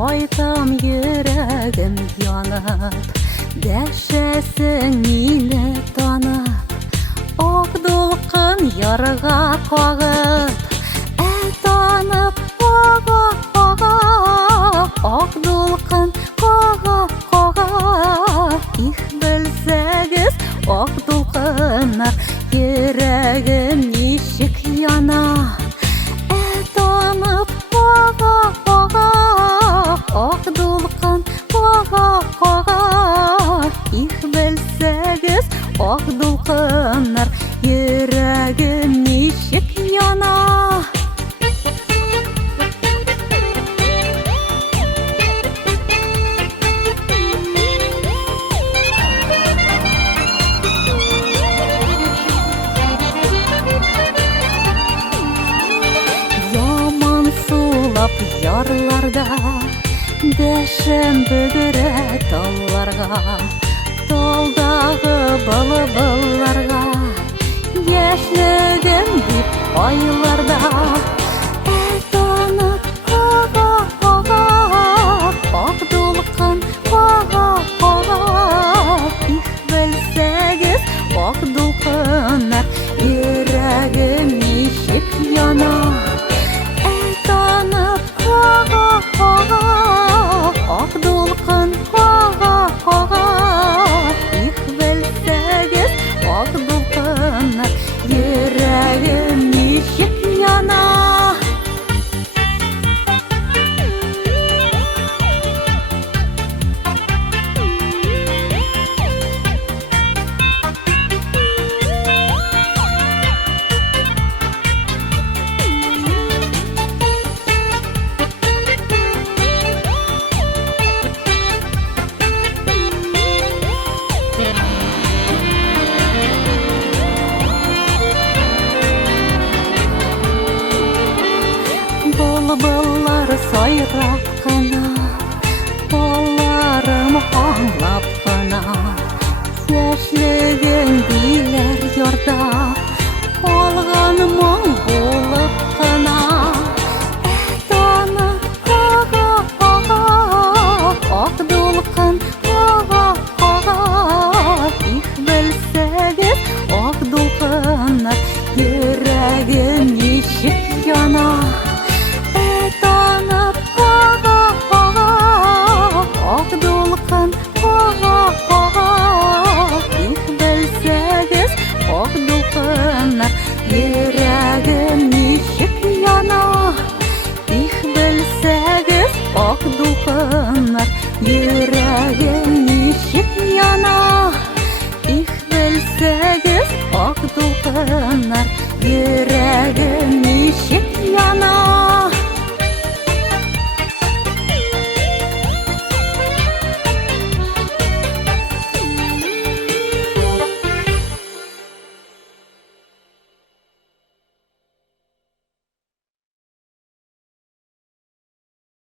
Айтам йөрәгем янып, дәшәсең мине танып, ак дулкын ярга кагып, танып кага, ак дулкын кага. Их белсәгез, ак дулкыннар, йөрәгем ничек яна. Танып кага, ак дулкын кага. Их белсәгез, ак дулкыннар, йөрәгем ничек яна. Ярларда дәшем бөгерә талларга, талдагы былбылларга, яшьлегем дип айларда. Танып кага, ак дулкын кага. Их белсәгез, ак дулкыннар, йөрәгем ничек яна. Ак дулкын кага. Их белсәгез, ак дулкыннар, йөрәгем ничек яна. Былбыллар сайрап кына, талларым аңлап кына. Яшьлегең диләр ярда,